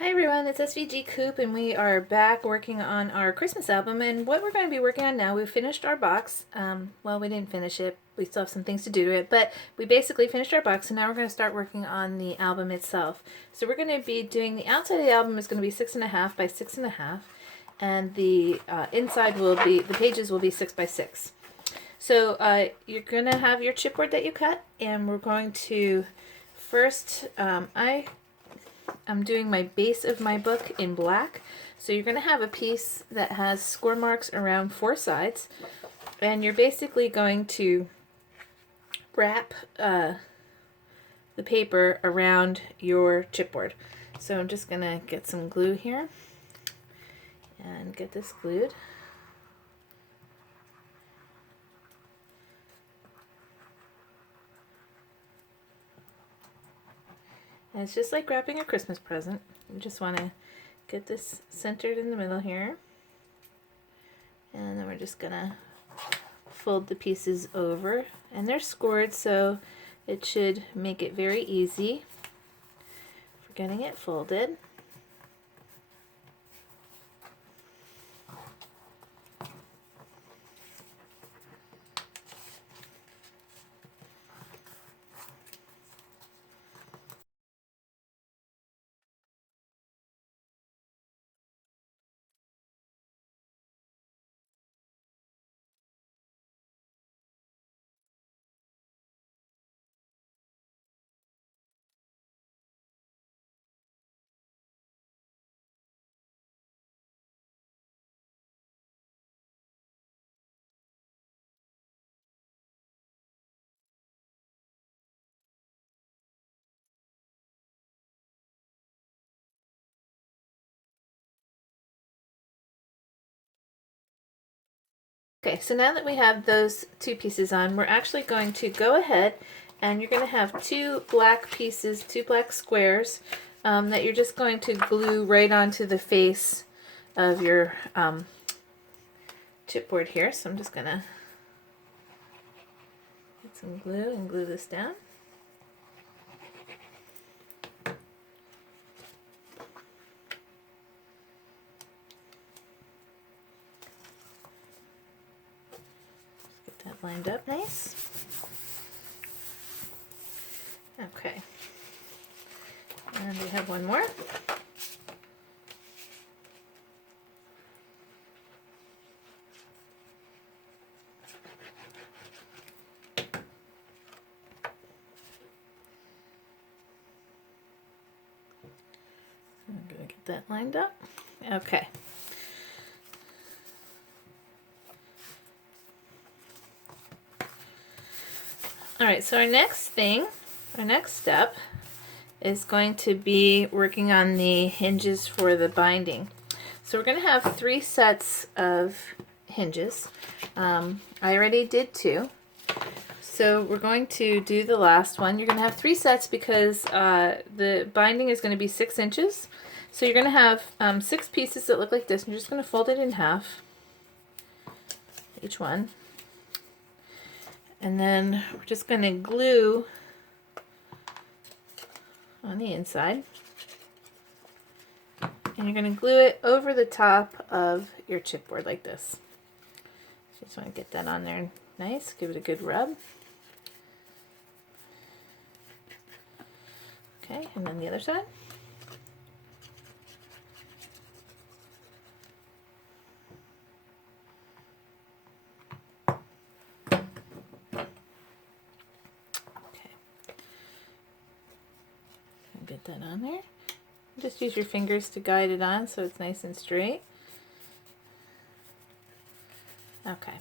Hi everyone, it's SVG Coop and we are back working on our Christmas album, and what we're going to be working on now, we've finished our box. Well, we didn't finish it. We still have some things to do to it, but we basically finished our box, and now we're going to start working on the album itself. So we're going to be doing, the outside of the album is going to be 6.5 by 6.5, and the inside will be, the pages will be 6 by 6. So you're going to have your chipboard that you cut, and we're going to first, I'm doing my base of my book in black. So you're going to have a piece that has score marks around 4 sides, and you're basically going to wrap the paper around your chipboard. So I'm just going to get some glue here and get this glued. And it's just like wrapping a Christmas present. You just want to get this centered in the middle here. And then we're just going to fold the pieces over. And they're scored, so it should make it very easy for getting it folded. Okay, so now that we have those two pieces on, we're actually going to go ahead and you're going to have 2 black pieces, 2 black squares that you're just going to glue right onto the face of your chipboard here. So I'm just going to get some glue and glue this down. That lined up nice. Okay. And we have one more. I'm going to get that lined up. Okay. Alright, so our next step is going to be working on the hinges for the binding. So we're going to have 3 sets of hinges. I already did 2. So we're going to do the last one. You're going to have 3 sets because the binding is going to be 6 inches. So you're going to have 6 pieces that look like this, and you're just going to fold it in half, each one. And then we're just going to glue on the inside. And you're going to glue it over the top of your chipboard like this. Just want to get that on there nice. Give it a good rub. Okay, and then the other side. Get that on there. Just use your fingers to guide it on so it's nice and straight. Okay.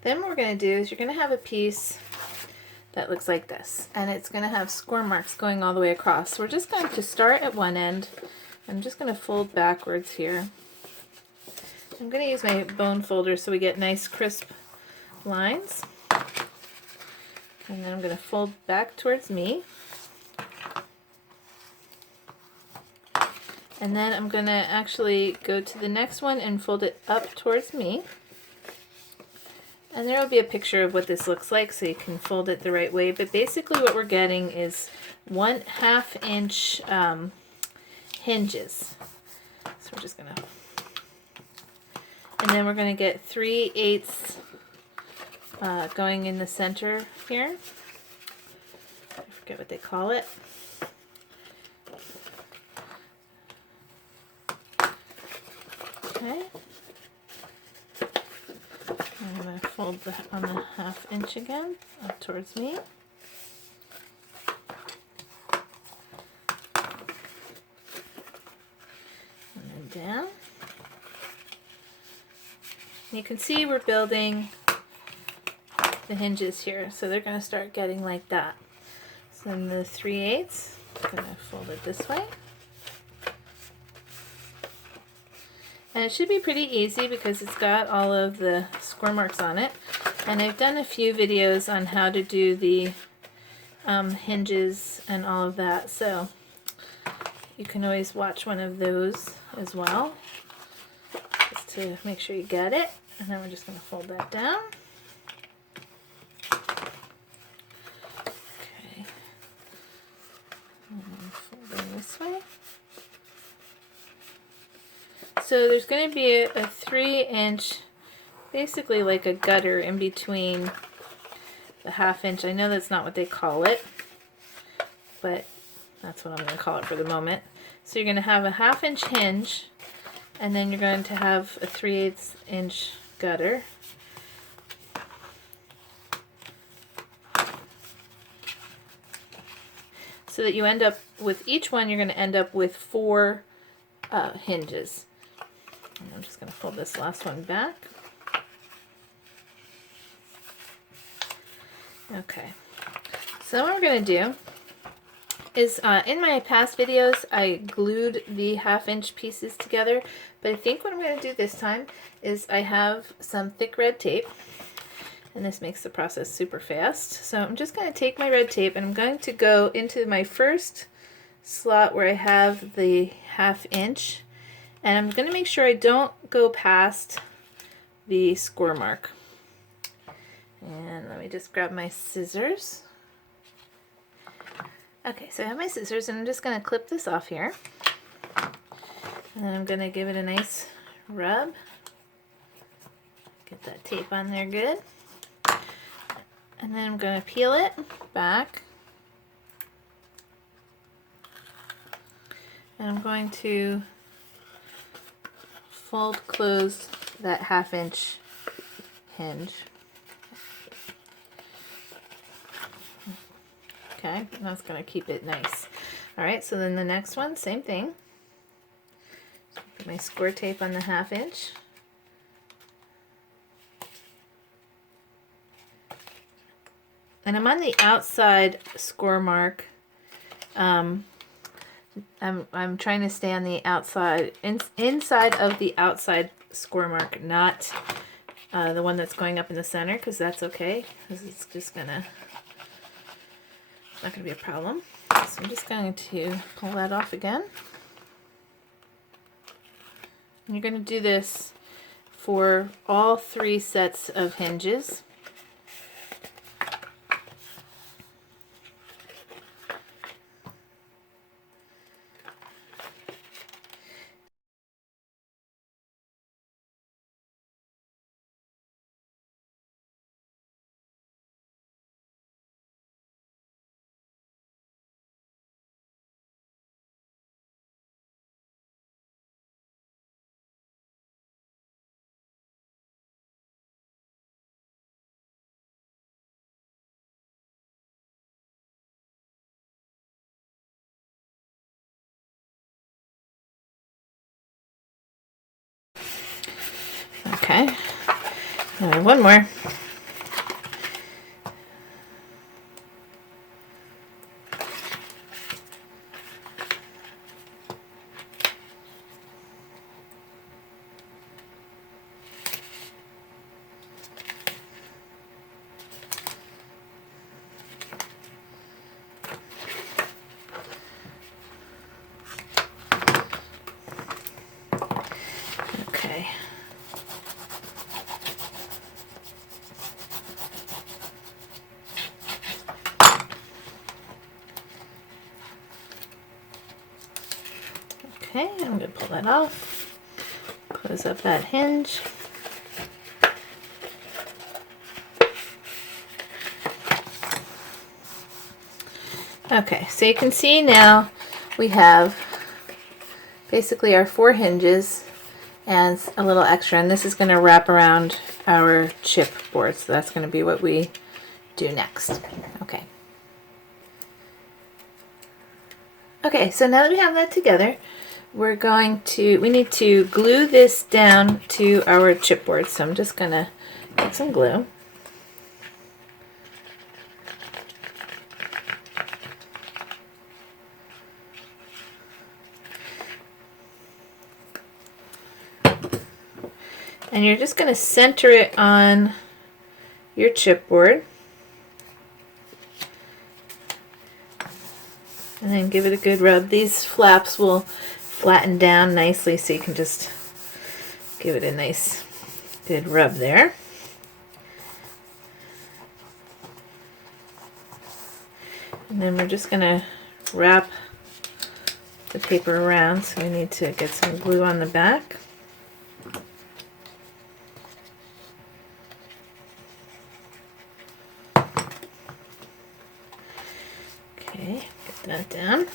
Then what we're going to do is you're going to have a piece that looks like this, and it's going to have score marks going all the way across. So we're just going to start at one end. I'm just going to fold backwards here. I'm going to use my bone folder so we get nice crisp lines. And then I'm going to fold back towards me. And then I'm going to actually go to the next one and fold it up towards me. And there will be a picture of what this looks like so you can fold it the right way. But basically what we're getting is 1/2 inch hinges. So we're just gonna, and then we're gonna get 3/8 going in the center here. I forget what they call it. Okay. I'm going to fold on the 1/2 inch again up towards me. And then down. And you can see we're building the hinges here, so they're going to start getting like that. So then the 3/8, I'm going to fold it this way. And it should be pretty easy because it's got all of the score marks on it. And I've done a few videos on how to do the hinges and all of that, so you can always watch one of those as well, just to make sure you get it. And then we're just going to fold that down. Okay. And then fold it this way. So there's going to be a 3-inch, basically like a gutter in between the 1/2 inch. I know that's not what they call it, but that's what I'm going to call it for the moment. So you're going to have a 1/2 inch hinge, and then you're going to have a 3/8 inch gutter. So that you end up with each one, you're going to end up with 4 hinges. And I'm just going to pull this last one back. Okay, so what we're going to do is, in my past videos, I glued the 1/2 inch pieces together, but I think what I'm going to do this time is I have some thick red tape, and this makes the process super fast. So I'm just going to take my red tape and I'm going to go into my first slot where I have the 1/2 inch, and I'm going to make sure I don't go past the score mark. And let me just grab my scissors. Okay, so I have my scissors and I'm just going to clip this off here. And then I'm going to give it a nice rub. Get that tape on there good. And then I'm going to peel it back. And I'm going to fold close that 1/2 inch hinge. Okay, and that's going to keep it nice. Alright, so then the next one, same thing. Put my score tape on the 1/2 inch. And I'm on the outside score mark. I'm trying to stay on the outside, inside of the outside score mark, not the one that's going up in the center, because that's okay, because it's just gonna, not gonna be a problem. So I'm just going to pull that off again. And you're going to do this for all 3 sets of hinges. Okay, one more. Okay. Okay, I'm going to pull that off. Close up that hinge. Okay, so you can see now we have basically our 4 hinges and a little extra, and this is going to wrap around our chipboard, so that's going to be what we do next. Okay. Okay, so now that we have that together, we need to glue this down to our chipboard. So I'm just going to get some glue. And you're just going to center it on your chipboard. And then give it a good rub. These flaps will flatten down nicely, so you can just give it a nice good rub there. And then we're just going to wrap the paper around, so we need to get some glue on the back. Okay, get that down.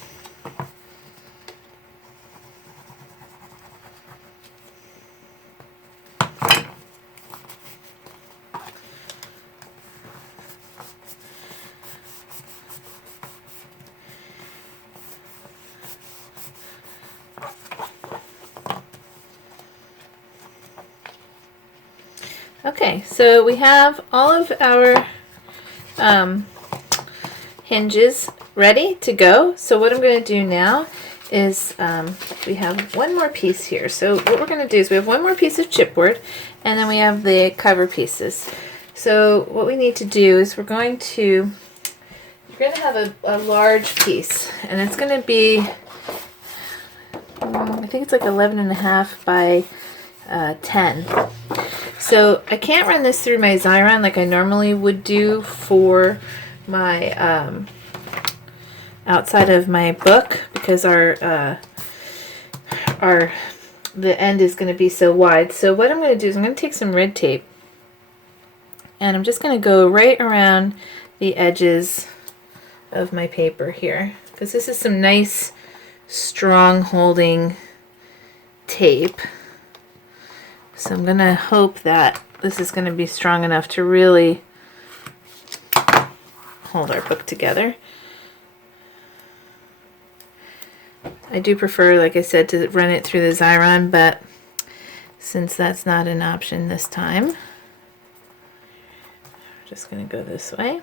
Okay, so we have all of our hinges ready to go. So what I'm going to do now is we have one more piece here. So what we're going to do is we have one more piece of chipboard, and then we have the cover pieces. So what we need to do is we're going to have a large piece, and it's going to be I think it's like 11.5 by 10. So I can't run this through my Xyron like I normally would do for my outside of my book, because the end is going to be so wide. So what I'm going to do is I'm going to take some red tape, and I'm just going to go right around the edges of my paper here, because this is some nice strong holding tape. So I'm going to hope that this is going to be strong enough to really hold our book together. I do prefer, like I said, to run it through the Xyron, but since that's not an option this time, I'm just going to go this way.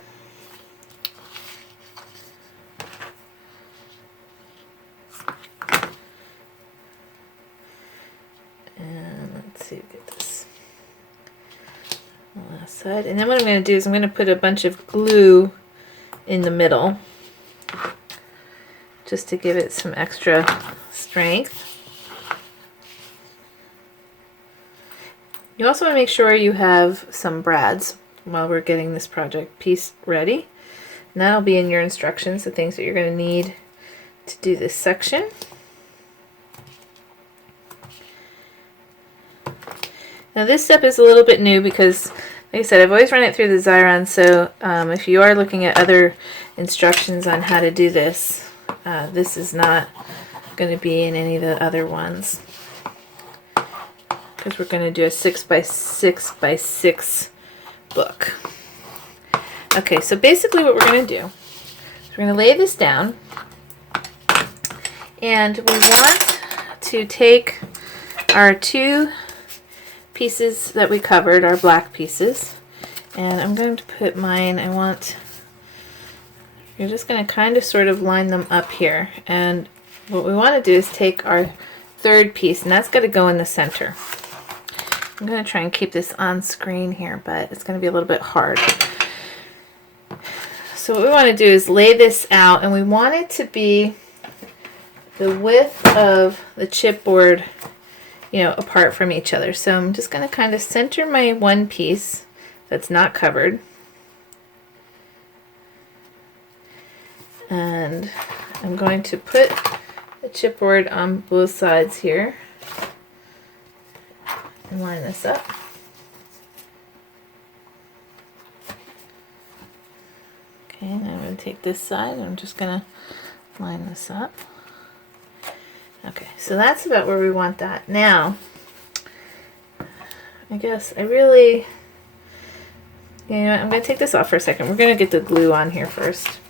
And let's see, get this on the last side. And then what I'm going to do is I'm going to put a bunch of glue in the middle, just to give it some extra strength. You also want to make sure you have some brads while we're getting this project piece ready. And that'll be in your instructions, the things that you're going to need to do this section. Now this step is a little bit new because, like I said, I've always run it through the Xyron, so if you are looking at other instructions on how to do this, this is not going to be in any of the other ones, because we're going to do a 6 by 6 by 6 book. Okay, so basically what we're going to do is we're going to lay this down, and we want to take our 2 pieces that we covered, our black pieces, and I'm going to put mine, you're just going to kind of sort of line them up here, and what we want to do is take our 3rd piece, and that's got to go in the center. I'm going to try and keep this on screen here, but it's going to be a little bit hard. So what we want to do is lay this out, and we want it to be the width of the chipboard, apart from each other. So I'm just going to kind of center my one piece that's not covered, and I'm going to put the chipboard on both sides here and line this up. Okay, now I'm going to take this side and I'm just going to line this up. Okay, so that's about where we want that. Now, I guess I'm going to take this off for a second. We're going to get the glue on here first.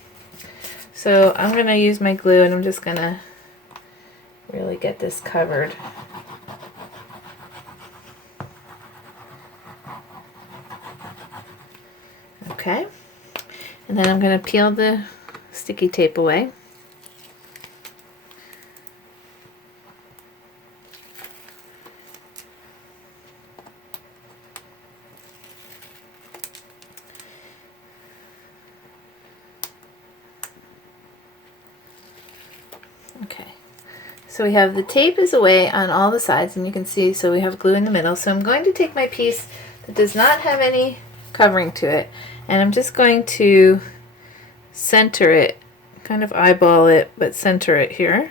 So I'm going to use my glue and I'm just going to really get this covered. Okay, and then I'm going to peel the sticky tape away. Okay, so we have the tape is away on all the sides and you can see, so we have glue in the middle. So I'm going to take my piece that does not have any covering to it and I'm just going to center it, kind of eyeball it, but center it here.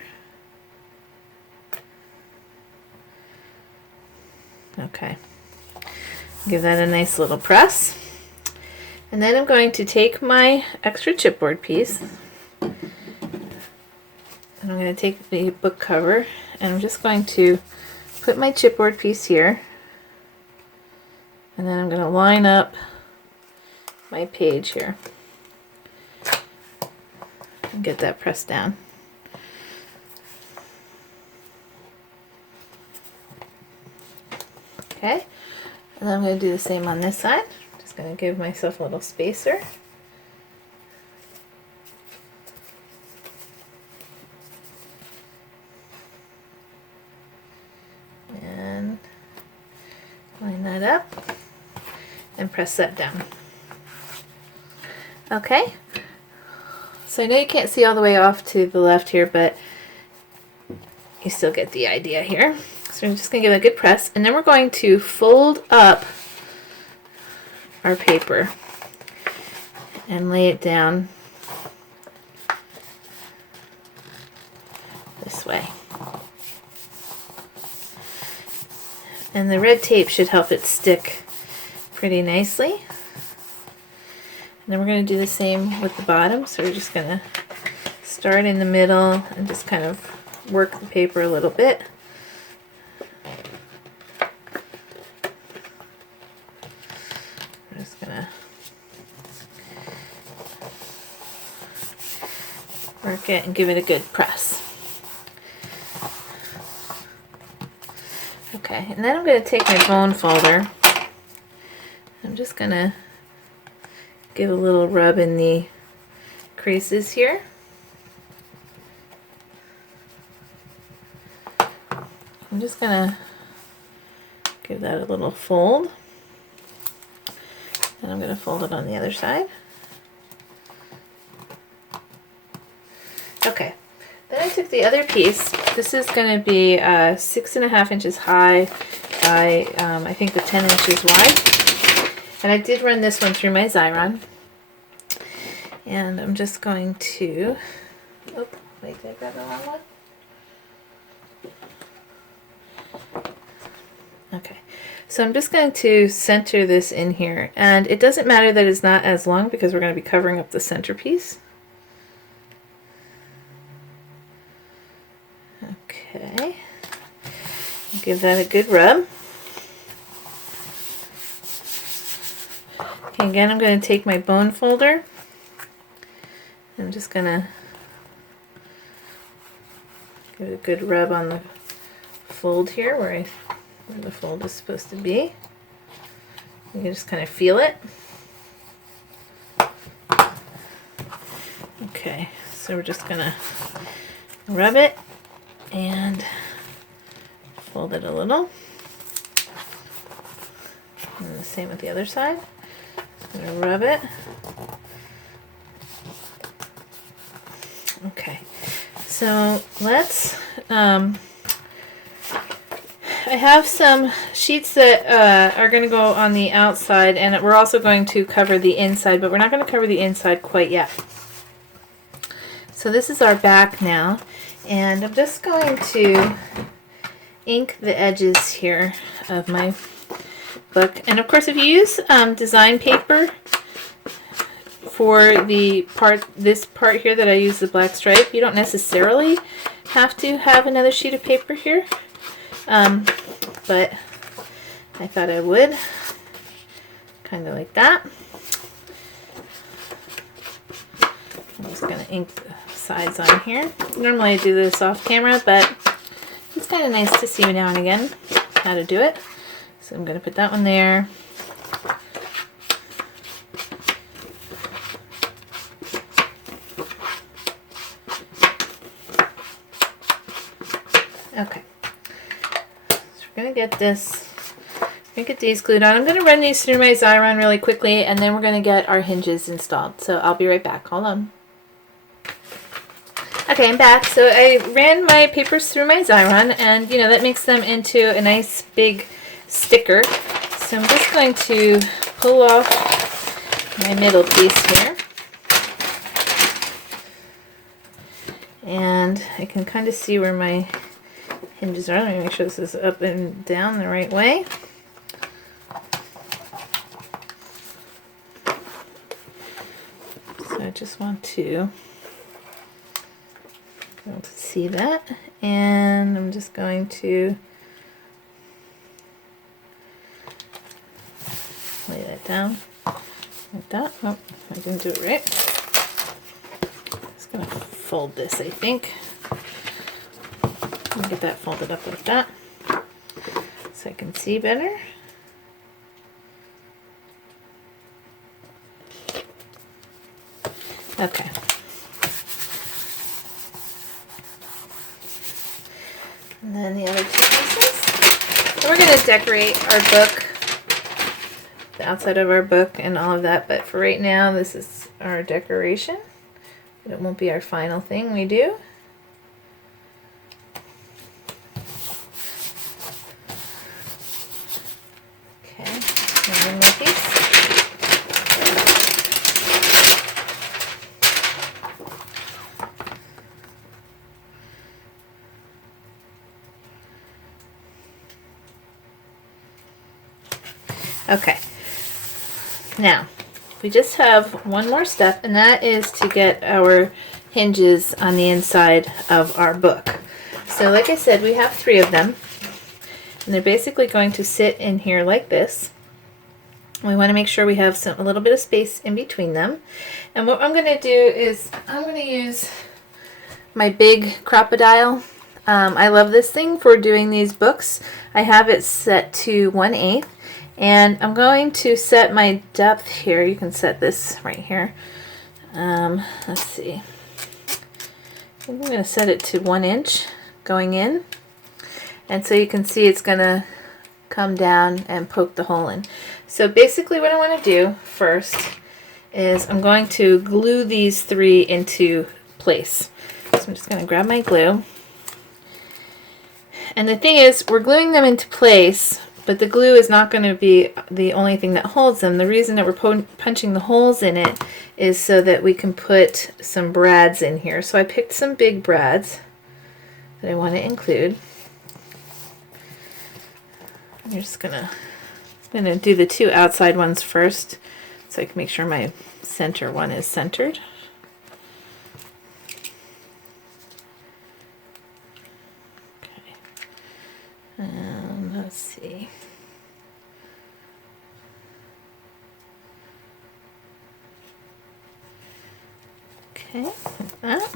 Okay, give that a nice little press. And then I'm going to take my extra chipboard piece and I'm going to take the book cover and I'm just going to put my chipboard piece here and then I'm going to line up my page here and get that pressed down. Okay, and then I'm going to do the same on this side. Just going to give myself a little spacer. And line that up and press that down. Okay, so I know you can't see all the way off to the left here, but you still get the idea here. So I'm just going to give it a good press, and then we're going to fold up our paper and lay it down this way. And the red tape should help it stick pretty nicely. And then we're going to do the same with the bottom. So we're just going to start in the middle and just kind of work the paper a little bit. I'm just going to work it and give it a good press. Okay, and then I'm going to take my bone folder. I'm just going to give a little rub in the creases here. I'm just going to give that a little fold. And I'm going to fold it on the other side. Okay, then I took the other piece. This is going to be 6.5 inches high by I think 10 inches wide. And I did run this one through my Xyron. And I'm just going to, oh, wait, did I grab the wrong one? Okay, so I'm just going to center this in here. And it doesn't matter that it's not as long because we're going to be covering up the centerpiece. Okay, give that a good rub. Okay, again, I'm going to take my bone folder. I'm just going to give it a good rub on the fold here where the fold is supposed to be. You can just kind of feel it. Okay, so we're just going to rub it and fold it a little. And the same with the other side. I'm going to rub it. Okay, so let's, I have some sheets that are going to go on the outside, and we're also going to cover the inside, but we're not going to cover the inside quite yet. So this is our back now, And I'm just going to ink the edges here of my book. And of course, if you use design paper for this part here that I use the black stripe, you don't necessarily have to have another sheet of paper here. But I thought I would. Kind of like that. I'm just going to ink the sides on here. Normally I do this off camera, but it's kind of nice to see now and again how to do it. So I'm going to put that one there. Okay. So we're going to get this. I'm going to get these glued on. I'm going to run these through my Xyron really quickly, and then we're going to get our hinges installed. So I'll be right back. Hold on. Okay, I'm back. So I ran my papers through my Xyron, and you know that makes them into a nice big sticker. So I'm just going to pull off my middle piece here. And I can kind of see where my hinges are. Let me make sure this is up and down the right way. So I just want to be able to see that, and I'm just going to lay that down like that. Oh, I didn't do it right. Just gonna fold this, I think. Let me get that folded up like that so I can see better. Okay. And then the other two pieces. And we're going to decorate our book, the outside of our book and all of that, but for right now this is our decoration. It won't be our final thing we do. Okay, and one more piece. Okay, now we just have one more step, and that is to get our hinges on the inside of our book. So like I said, we have 3 of them, and they're basically going to sit in here like this. We want to make sure we have a little bit of space in between them. And what I'm going to do is I'm going to use my big crocodile. I love this thing for doing these books. I have it set to 1/8. And I'm going to set my depth here. You can set this right here. Let's see. I think I'm going to set it to 1 inch going in. And so you can see it's going to come down and poke the hole in. So basically what I want to do first is I'm going to glue these 3 into place. So I'm just going to grab my glue. And the thing is, we're gluing them into place, but the glue is not going to be the only thing that holds them. The reason that we're punching the holes in it is so that we can put some brads in here. So I picked some big brads that I want to include. I'm just going to do the 2 outside ones first so I can make sure my center one is centered. Let's see. Okay, like that.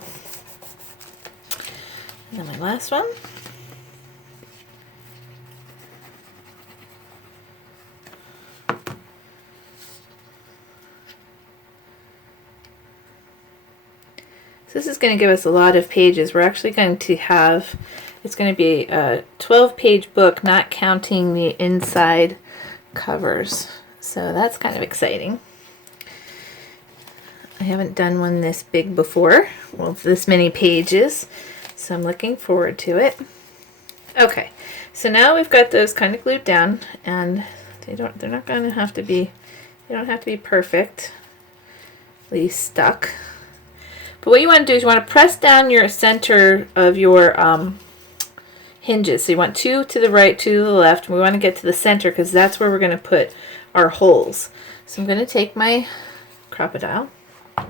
And then my last one. So this is going to give us a lot of pages. We're actually going to have, it's going to be a 12-page book, not counting the inside covers. So that's kind of exciting. I haven't done one this big before, well, this many pages, so I'm looking forward to it. Okay, so now we've got those kind of glued down, and they're not going to have to be, they don't have to be perfectly stuck. But what you want to do is you want to press down your center of your hinges. So you want 2 to the right, 2 to the left. And we want to get to the center because that's where we're going to put our holes. So I'm going to take my crocodile. And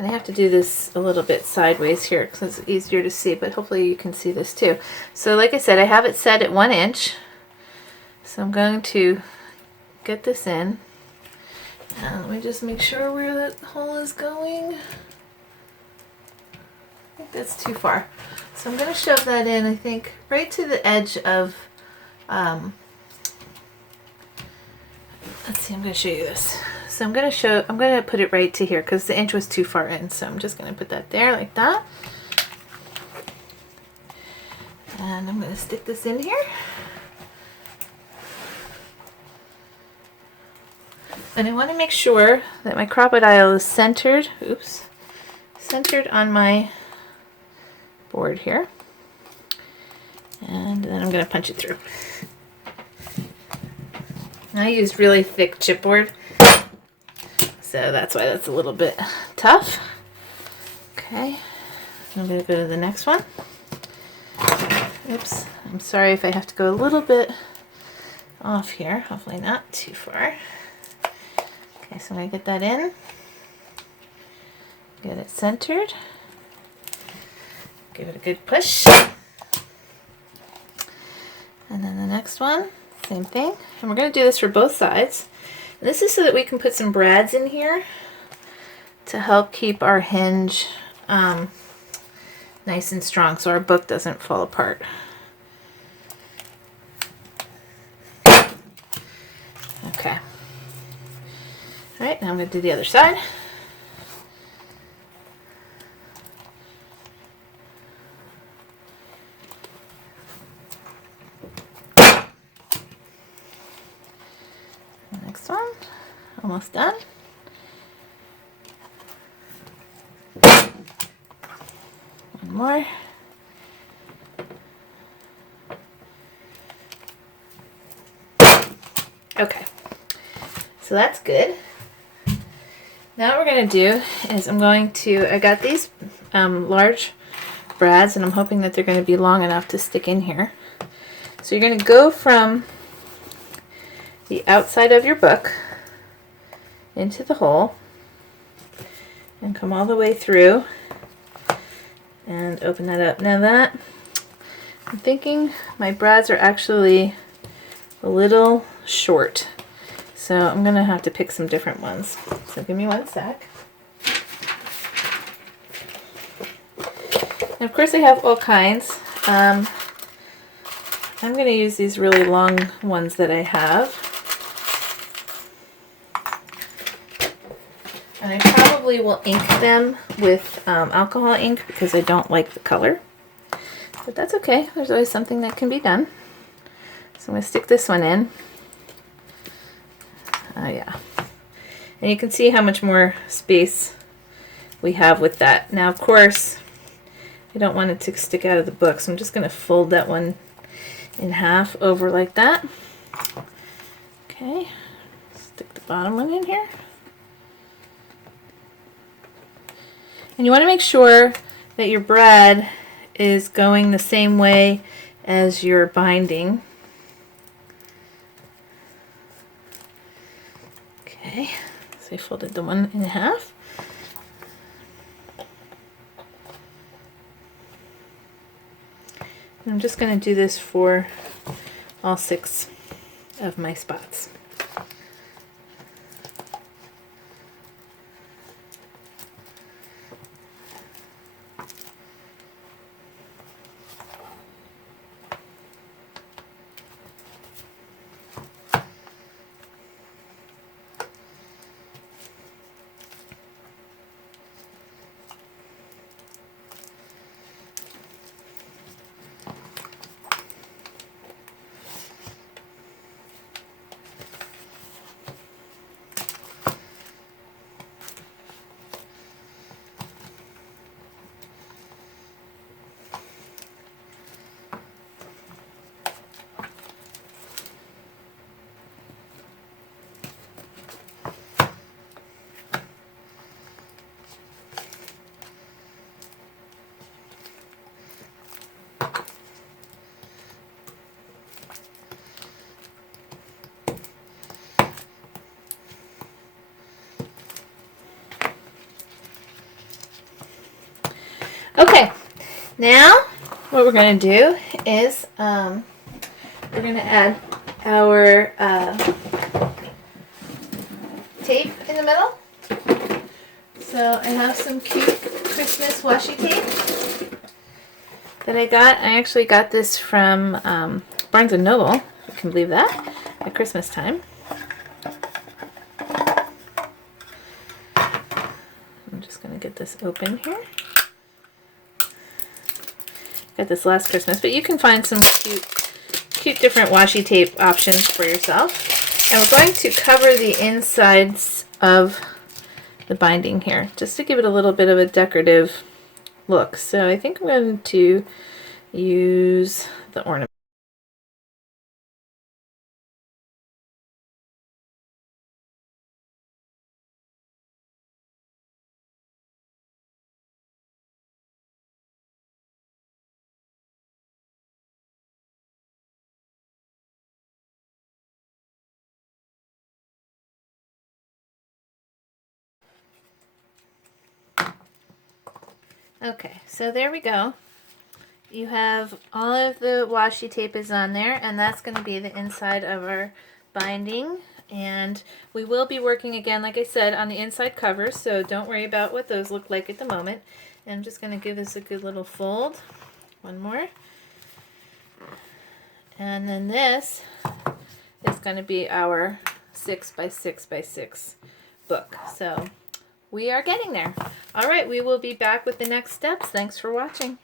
I have to do this a little bit sideways here because it's easier to see, but hopefully you can see this too. So like I said, I have it set at 1 inch. So I'm going to get this in. And let me just make sure where that hole is going. I think that's too far. So I'm going to shove that in, I think, right to the edge of, let's see, I'm going to show you this. So I'm going to put it right to here because the inch was too far in. So I'm just going to put that there like that. And I'm going to stick this in here. And I want to make sure that my crocodile is centered, centered on my board here. And then I'm going to punch it through. I used really thick chipboard, so that's why that's a little bit tough. Okay, I'm going to go to the next one. Oops, I'm sorry if I have to go a little bit off here, hopefully not too far. Okay, so I'm going to get that in, get it centered, give it a good push. And then the next one, same thing. And we're going to do this for both sides. And this is so that we can put some brads in here to help keep our hinge nice and strong so our book doesn't fall apart. Okay. All right, now I'm going to do the other side. Next one, almost done. One more. Okay, so that's good. Now what we're going to do is I got these large brads and I'm hoping that they're going to be long enough to stick in here. So you're going to go from the outside of your book into the hole and come all the way through and open that up. Now that, I'm thinking my brads are actually a little short, so I'm going to have to pick some different ones. So give me one sec. And of course I have all kinds. I'm going to use these really long ones that I have. And I probably will ink them with alcohol ink because I don't like the color. But that's okay. There's always something that can be done. So I'm going to stick this one in. Oh yeah. And you can see how much more space we have with that. Now of course, I don't want it to stick out of the book, so I'm just going to fold that one in half over like that. Okay. Stick the bottom one in here. And you want to make sure that your brad is going the same way as your binding. Okay, so I folded the one in half. And I'm just going to do this for all 6 of my spots. Okay, now what we're going to do is we're going to add our tape in the middle. So I have some cute Christmas washi tape that I got. I actually got this from Barnes & Noble, if you can believe that, at Christmas time. I'm just going to get this open here. Got this last Christmas, but you can find some cute different washi tape options for yourself. And we're going to cover the insides of the binding here, just to give it a little bit of a decorative look. So I think I'm going to use the ornament. Okay, so there we go. You have all of the washi tape is on there, and that's going to be the inside of our binding. And we will be working again, like I said, on the inside covers, so don't worry about what those look like at the moment. And I'm just going to give this a good little fold. One more. And then this is going to be our 6 by 6 by 6 book. So we are getting there. All right, we will be back with the next steps. Thanks for watching.